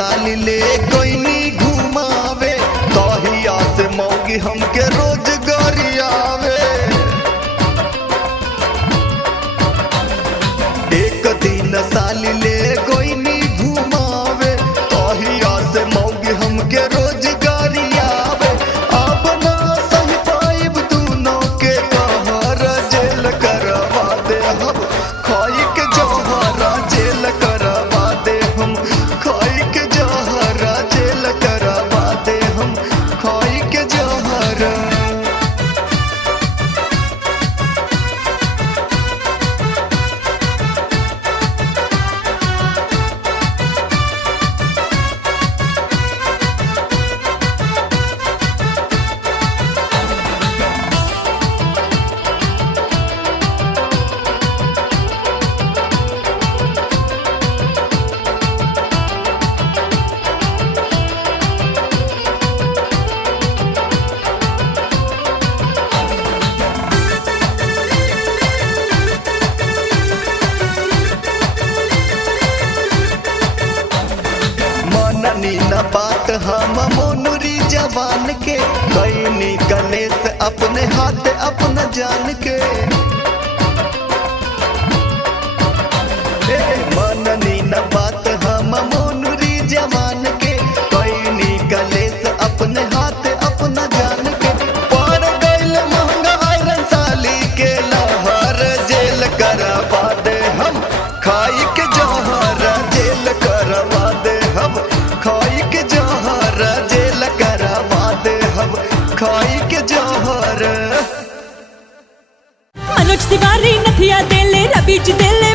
साली ले कोई घुमावे, तहिया से मौगी हमके रोजगारी आवे। एक दिन साली ले कोई घुमावे, तहिया से मौगी हमके रोजगारी आवे। अब ना सही पाइब दूनों के कहर, जेल करवा दे हम खाई के जहरा, जेल करवा दे हम खाई के जहरा, जेल करवा दे हम खाई के जहरा। मननी न बात हम मोनुरी जवान के, कईनी गणेश अपने हाथ अपना जान के। मननी न बात हम मोनुरी जवान के, कईनी गणेश अपने हाथ अपना जान के। पड़ गइल महंगा आयरन साली के लहर, जेल करवा दे हम खाई के जहरा, जेल करवा दे हम खाई के जहरा, जेल करवा दे हम खाई के जहरा। मनोज तिवारी नथिया देले, रबीज देले,